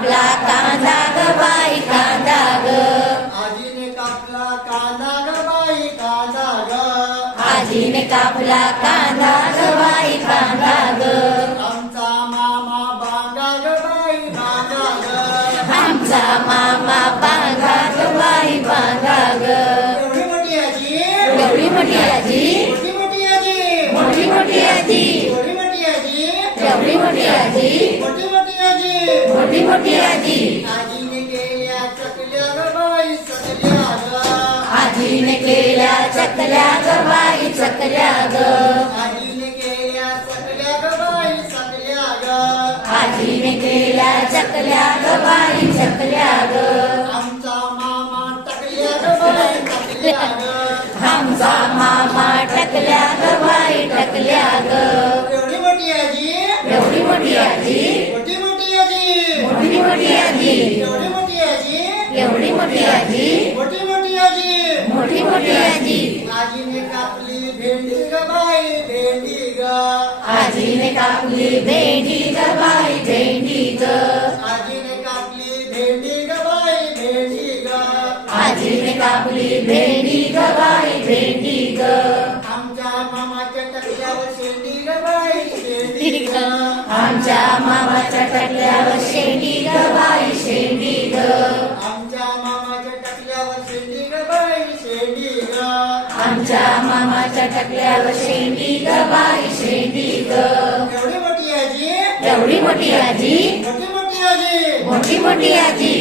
कापला कांदा ग बाई कांदा ग, आजीने कापला कांदा ग बाई कांदा ग, आजीने कापला कांदा ग बाई कांदा ग, आमचा मामा बांगा ग बाई बांगा ग, आमचा मामा बांगा ग बाई बांगा ग. एवढी मोठी आजी, एवढी मोठी आजी, मोठी मोठी आजी, मोठी मोठी आजी, एवढी मोठी आजी, एवढी मोठी आजी, मोठी मोठी आजी. मोठी मोठी आजी. आजीने केल्या चकल्या ग बाई चकल्या ग, आजीने केल्या चकल्या ग बाई चकल्या ग, आजीने केल्या चकल्या ग बाई चकल्या ग, आजीने केल्या चकल्या ग बाई चकल्या ग. आमचा मामा टकल्या ग बाई टकल्या ग, आमचा मामा टकल्या ग बाई टकल्या ग. एवढी मोठी आजी, एवढी मोठी आजी, मोठी मोठी आजी, मोठी मोठी आजी, एवढी मोठी आजी, एवढी मोठी आजी, मोठी मोठी आजी. मोठी मोठी आजी. आजीने कापली भेंडी ग बाई भेंडी ग, आजीने कापली भेंडी ग बाई भेंडी ग, आजीने कापली भेंडी ग बाई भेंडी ग, आजीने कापली भेंडी ग बाई भेंडी ग. आमच्या मामाच्या टकल्यावर शेंडी ग बाई शेंडी ग, आमच्या मामाच्या टकल्यावर शेंडी ग बाई शेंडी ग, आमच्या मामाच्या टकल्यावर शेंडी ग बाई शेंडी ग, आमच्या मामाच्या टकल्यावर शेंडी ग बाई शेंडी ग. एवढी मोठी आजी, एवढी मोठी आजी, मोठी मोठी आजी. मोठी मोठी आजी.